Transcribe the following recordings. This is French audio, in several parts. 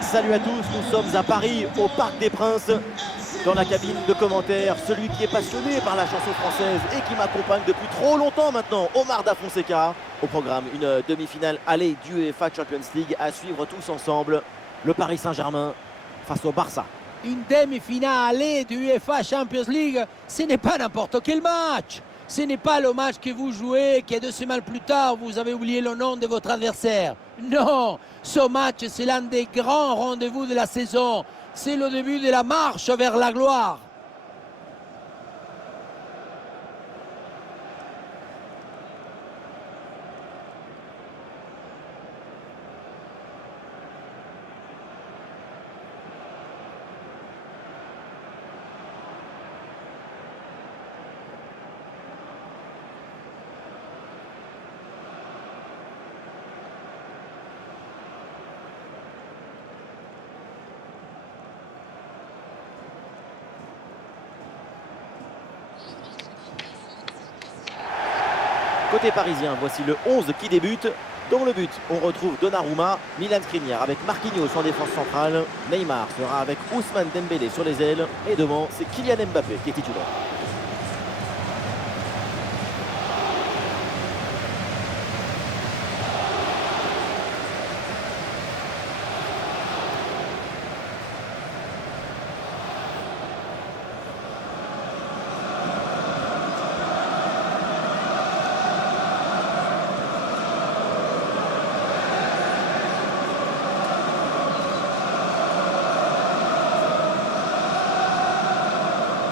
Salut à tous, nous sommes à Paris, au Parc des Princes, dans la cabine de commentaires. Celui qui est passionné par la chanson française et qui m'accompagne depuis trop longtemps maintenant, Omar Da Fonseca. Au programme, une demi-finale aller du UEFA Champions League à suivre tous ensemble. Le Paris Saint-Germain face au Barça. Une demi-finale du UEFA Champions League, ce n'est pas n'importe quel match. Ce n'est pas le match que vous jouez, que 2 semaines plus tard, vous avez oublié le nom de votre adversaire. Non, ce match, c'est l'un des grands rendez-vous de la saison. C'est le début de la marche vers la gloire. Côté parisien, voici le 11 qui débute. Dans le but, on retrouve Donnarumma, Milan Skriniar avec Marquinhos en défense centrale. Neymar sera avec Ousmane Dembélé sur les ailes. Et devant, c'est Kylian Mbappé qui est titulaire.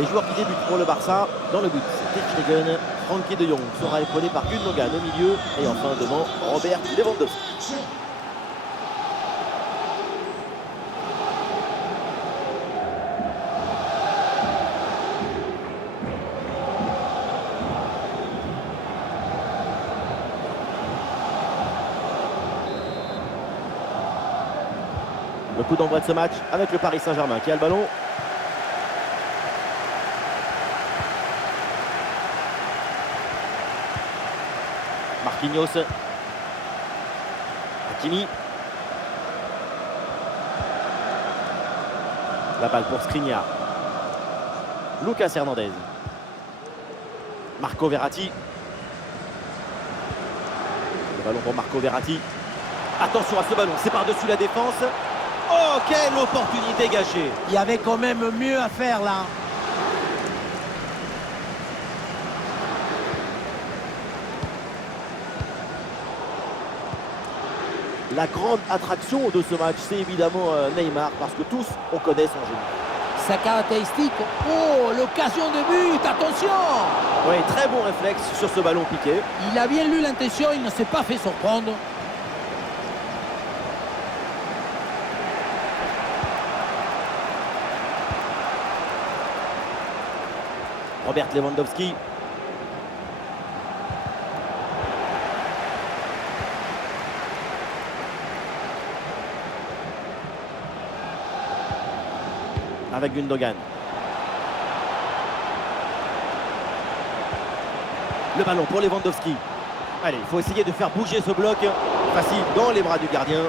Les joueurs qui débutent pour le Barça, dans le but, c'est Ter Stegen. Frenkie de Jong sera épaulé par Gundogan au milieu. Et enfin devant, Robert Lewandowski. Le coup d'envoi de ce match avec le Paris Saint-Germain qui a le ballon. Marquinhos. Hakimi. La balle pour Skriniar. Lucas Hernandez. Marco Verratti. Le ballon pour Marco Verratti. Attention à ce ballon, c'est par-dessus la défense. Oh, quelle opportunité gâchée! Il y avait quand même mieux à faire là. La grande attraction de ce match, c'est évidemment Neymar, parce que tous, on connaît son génie. Sa caractéristique, oh, l'occasion de but, attention! Oui, très bon réflexe sur ce ballon piqué. Il a bien lu l'intention, il ne s'est pas fait surprendre. Robert Lewandowski. Avec Gundogan. Le ballon pour Lewandowski. Allez, il faut essayer de faire bouger ce bloc. Facile dans les bras du gardien.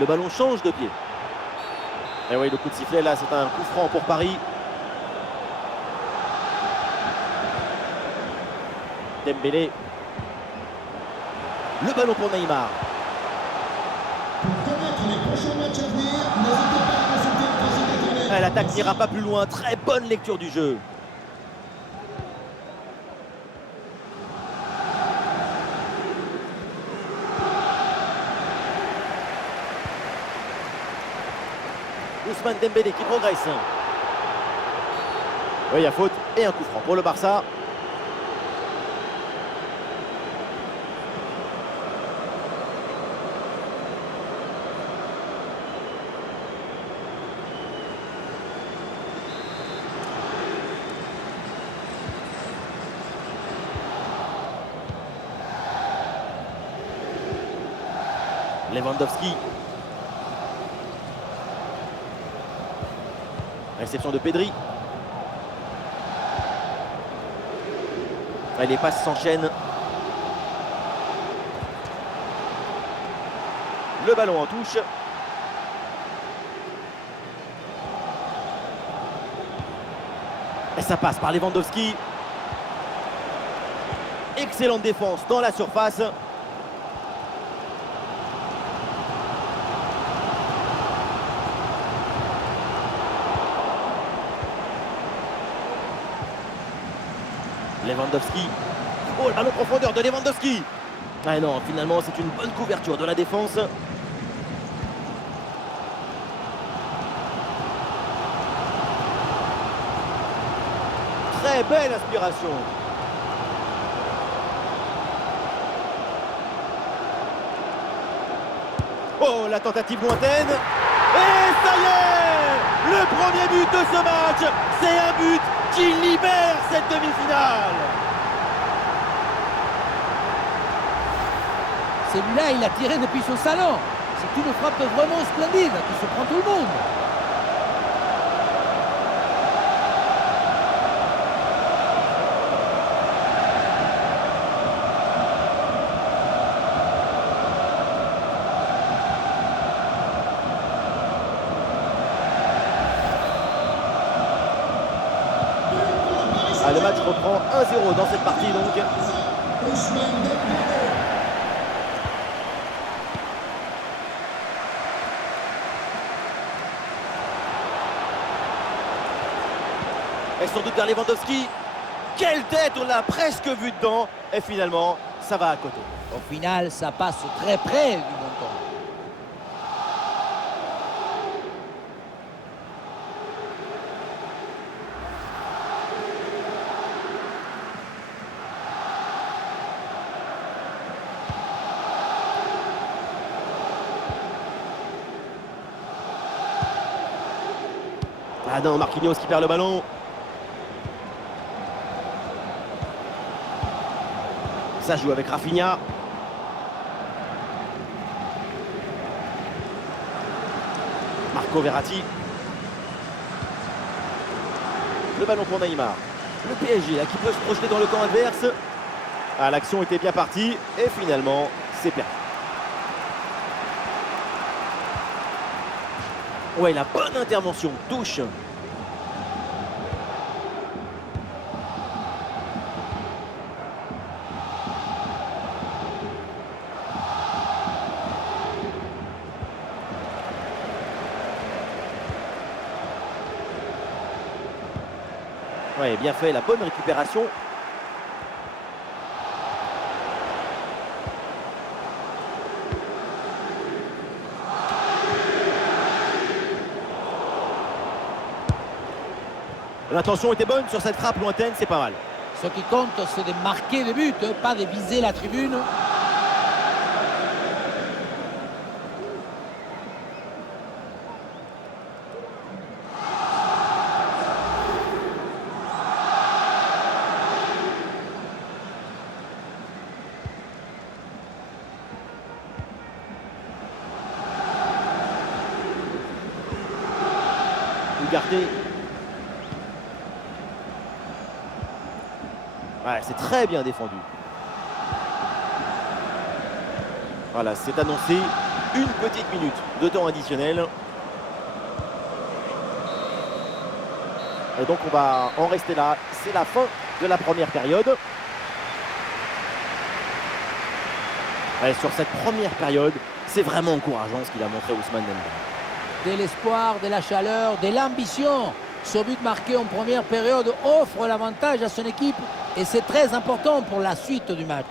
Le ballon change de pied. Et oui, le coup de sifflet là, c'est un coup franc pour Paris. Dembélé. Le ballon pour Neymar. Pour connaître les prochains matchs à venir, n'hésitez pas à consulter le site internet. L'attaque n'ira pas plus loin. Très bonne lecture du jeu. Ousmane Dembélé qui progresse. Oui, il y a faute et un coup franc pour le Barça. Lewandowski. Réception de Pedri. Les passes s'enchaînent. Le ballon en touche. Et ça passe par Lewandowski. Excellente défense dans la surface. Lewandowski. Oh, le ballon en profondeur de Lewandowski. Ah non, finalement, c'est une bonne couverture de la défense. Très belle inspiration. Oh, la tentative lointaine. Et ça y est! Le premier but de ce match, c'est un but qui libère cette demi-finale. Celui-là, il a tiré depuis son salon. C'est une frappe vraiment splendide qui surprend tout le monde. Ah, le match reprend 1-0 dans cette partie donc. Ousmane Dembélé. Et sans doute vers Lewandowski. Quelle tête, on l'a presque vu dedans. Et finalement, ça va à côté. Au final, ça passe très près du montant. Ah non, Marquinhos qui perd le ballon. Ça joue avec Rafinha. Marco Verratti. Le ballon pour Neymar. Le PSG là, qui peut se projeter dans le camp adverse. Ah, l'action était bien partie et finalement, c'est perdu. Ouais, la bonne intervention, touche. Ouais, bien fait, la bonne récupération. L'intention était bonne sur cette frappe lointaine, c'est pas mal. Ce qui compte, c'est de marquer des buts, pas de viser la tribune. Ugarte. Ouais, c'est très bien défendu. Voilà, c'est annoncé. Une petite minute de temps additionnel. Et donc on va en rester là. C'est la fin de la première période. Ouais, sur cette première période, c'est vraiment encourageant ce qu'il a montré Ousmane Dembélé. De l'espoir, de la chaleur, de l'ambition. Ce but marqué en première période offre l'avantage à son équipe et c'est très important pour la suite du match.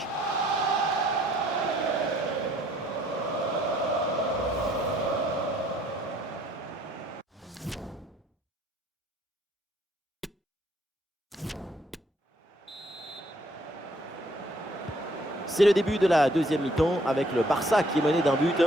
C'est le début de la deuxième mi-temps avec le Barça qui est mené d'un but.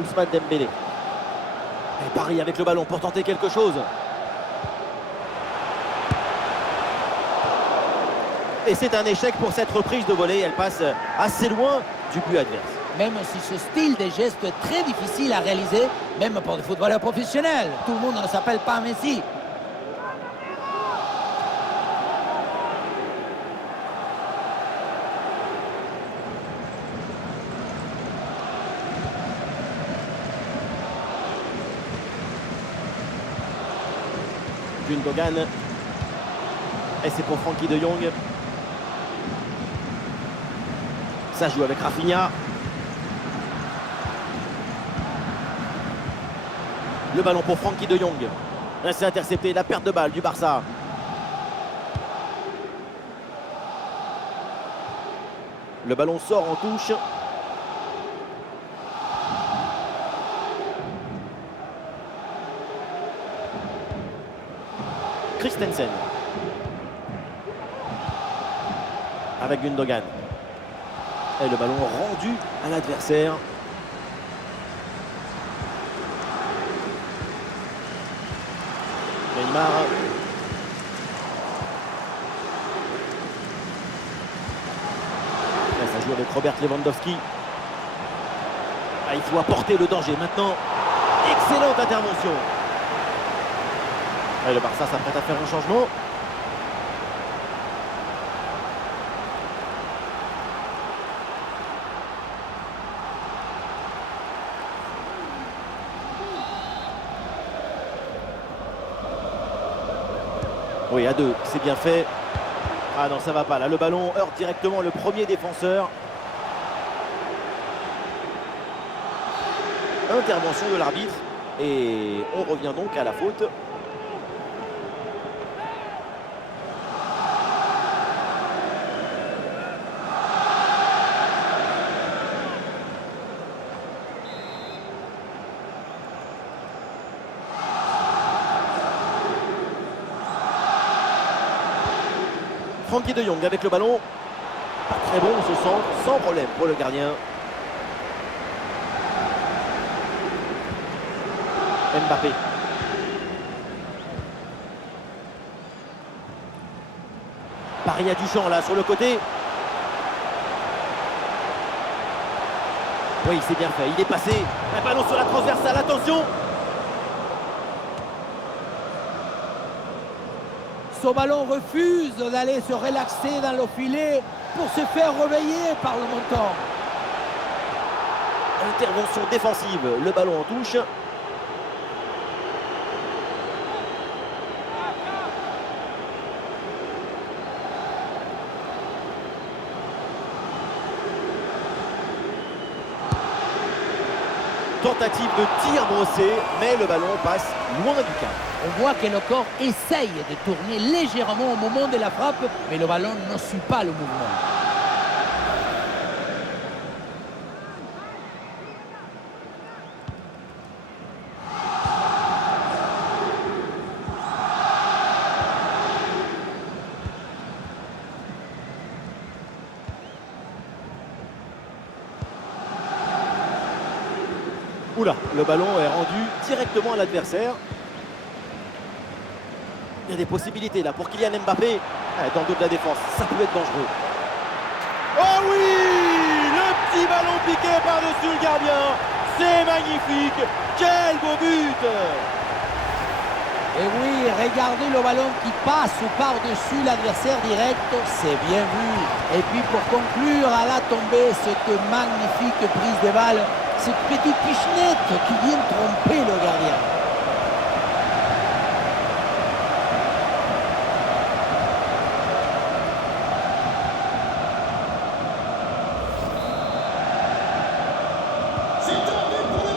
Ousmane Dembélé. Et Paris avec le ballon pour tenter quelque chose. Et c'est un échec pour cette reprise de volée. Elle passe assez loin du but adverse. Même si ce style de geste est très difficile à réaliser, même pour des footballeurs professionnels. Tout le monde ne s'appelle pas Messi. Gundogan. Et c'est pour Frenkie de Jong. Ça joue avec Rafinha. Le ballon pour Frenkie de Jong. C'est intercepté, la perte de balle du Barça. Le ballon sort en touche. Christensen. Avec Gundogan. Et le ballon rendu à l'adversaire. Neymar. Là, ça joue avec Robert Lewandowski. Ah, il faut apporter le danger maintenant. Excellente intervention. Et le Barça s'apprête à faire un changement. Oui, à deux, c'est bien fait. Ah non, ça va pas. Là, le ballon heurte directement le premier défenseur. Intervention de l'arbitre. Et on revient donc à la faute. Frenkie de Jong avec le ballon. Pas très bon ce centre, sans problème pour le gardien. Mbappé. Paris a du champ là sur le côté. Oui, c'est bien fait, il est passé. Un ballon sur la transversale, attention. Ce ballon refuse d'aller se relaxer dans le filet pour se faire réveiller par le montant. Intervention défensive, le ballon en touche. Tentative de tir brossé, mais le ballon passe loin du cadre. On voit que le corps essaye de tourner légèrement au moment de la frappe, mais le ballon ne suit pas le mouvement. Oula, le ballon est rendu directement à l'adversaire. Il y a des possibilités là pour Kylian Mbappé. Dans le dos de la défense, ça peut être dangereux. Oh oui, le petit ballon piqué par-dessus le gardien. C'est magnifique. Quel beau but. Et oui, regardez le ballon qui passe par-dessus l'adversaire direct, c'est bien vu. Et puis pour conclure à la tombée, cette magnifique prise de balle, cette petite pichenette qui vient tromper le gardien.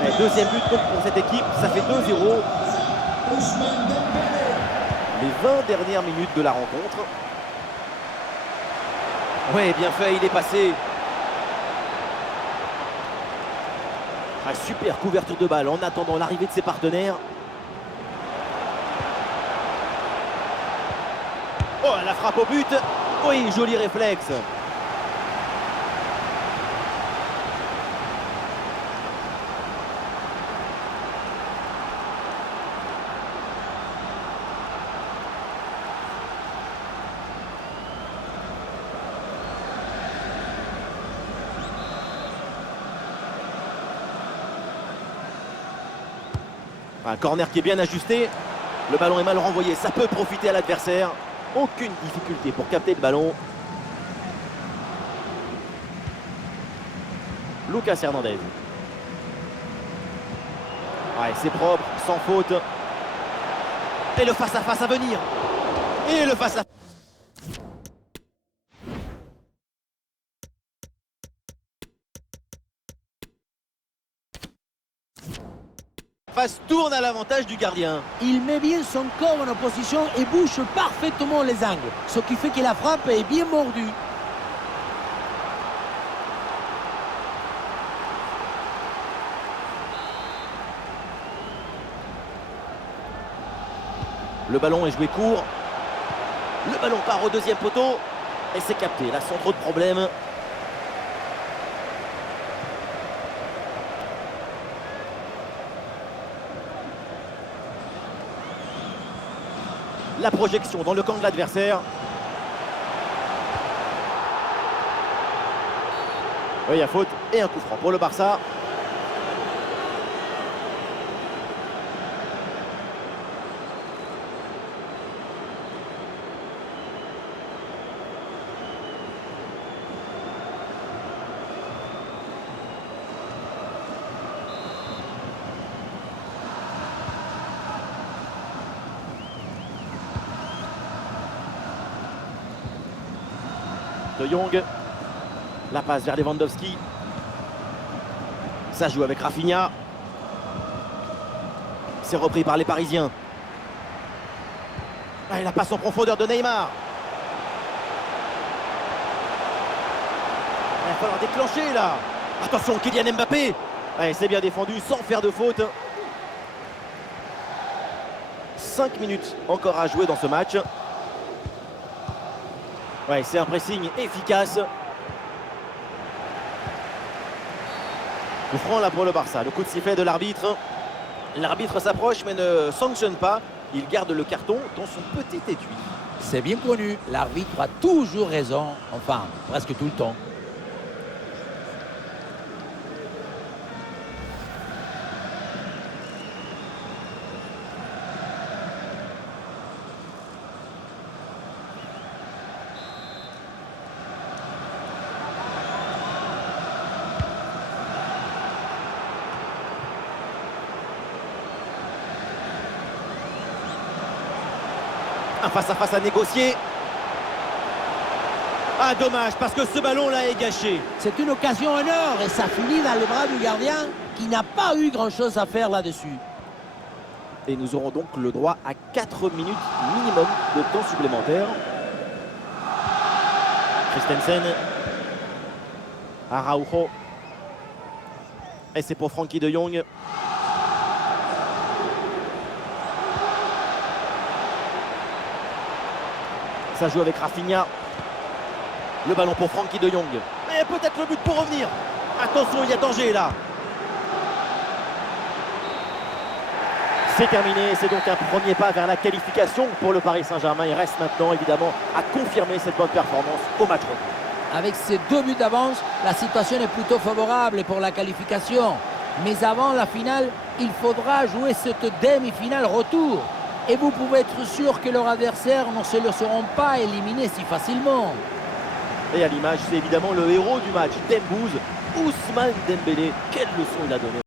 Et deuxième but donc pour cette équipe, ça fait 2-0. Les 20 dernières minutes de la rencontre. Ouais, bien fait, il est passé. Ah, super couverture de balle en attendant l'arrivée de ses partenaires. Oh, la frappe au but. Oui, joli réflexe. Un corner qui est bien ajusté. Le ballon est mal renvoyé. Ça peut profiter à l'adversaire. Aucune difficulté pour capter le ballon. Lucas Hernandez. Ouais, c'est propre, sans faute. Et le face-à-face à venir. Et le face-à-face. Tourne à l'avantage du gardien. Il met bien son corps en opposition et bouche parfaitement les angles, ce qui fait que la frappe est bien mordue. Le ballon est joué court. Le ballon part au deuxième poteau. Et c'est capté, là sans trop de problèmes. La projection dans le camp de l'adversaire. Oui, il y a faute et un coup franc pour le Barça. De Jong, la passe vers Lewandowski. Ça joue avec Rafinha. C'est repris par les Parisiens. Ah, et la passe en profondeur de Neymar. Il va falloir déclencher là. Attention, Kylian Mbappé. Ouais, c'est bien défendu sans faire de faute. 5 minutes encore à jouer dans ce match. Ouais, c'est un pressing efficace. Coup franc là pour le Barça. Le coup de sifflet de l'arbitre. L'arbitre s'approche mais ne sanctionne pas. Il garde le carton dans son petit étui. C'est bien connu, l'arbitre a toujours raison, enfin, presque tout le temps. Un face-à-face à négocier. Ah, dommage, parce que ce ballon-là est gâché. C'est une occasion en or et ça finit dans les bras du gardien qui n'a pas eu grand-chose à faire là-dessus. Et nous aurons donc le droit à 4 minutes minimum de temps supplémentaire. Christensen. Araujo. Et c'est pour Frenkie de Jong. Ça joue avec Rafinha. Le ballon pour Frenkie de Jong. Et peut-être le but pour revenir. Attention, il y a danger là. C'est terminé. C'est donc un premier pas vers la qualification pour le Paris Saint-Germain. Il reste maintenant évidemment à confirmer cette bonne performance au match retour. Avec ces 2 buts d'avance, la situation est plutôt favorable pour la qualification. Mais avant la finale, il faudra jouer cette demi-finale retour. Et vous pouvez être sûr que leurs adversaires ne se laisseront pas éliminer si facilement. Et à l'image, c'est évidemment le héros du match, Dembouz, Ousmane Dembélé. Quelle leçon il a donné.